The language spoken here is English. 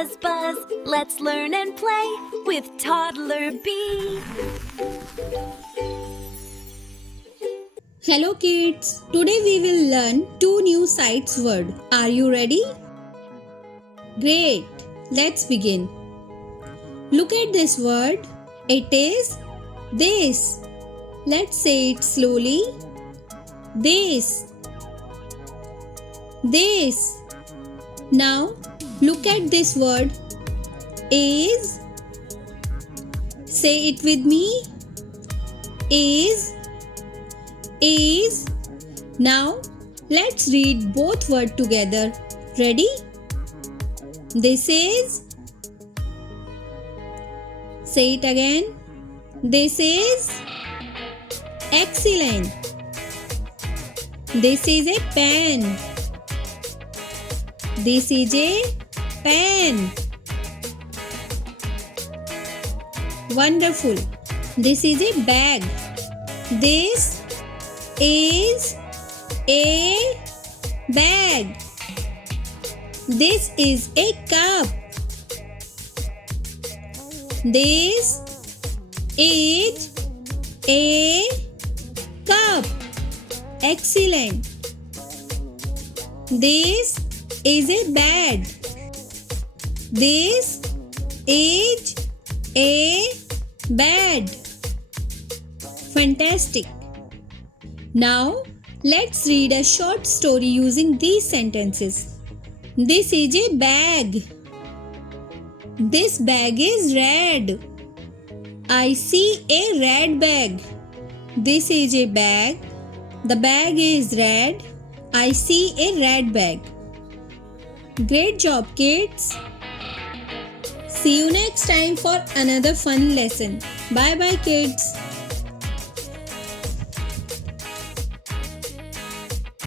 buzz, buzz. Let's learn and play with Toddler Bee. Hello kids, today we will learn two new sights word. Are you ready? Great, let's begin. Look at this word. It is this. Let's say it slowly. This. This. Now look at this word is. Say it with me. Is. Is. Now let's read both words together. Ready? This is. Say it again. This is. Excellent. This is a pen. This is a pen. Wonderful. This is a bag. This is a bag. This is a cup. This is a cup. Excellent. This is a bed. This is a bed. Fantastic. Now let's read a short story using these sentences. This is a bag. This bag is red. I see a red bag. This is a bag. The bag is red. I see a red bag. Great job, kids. See you next time for another fun lesson. Bye bye, kids.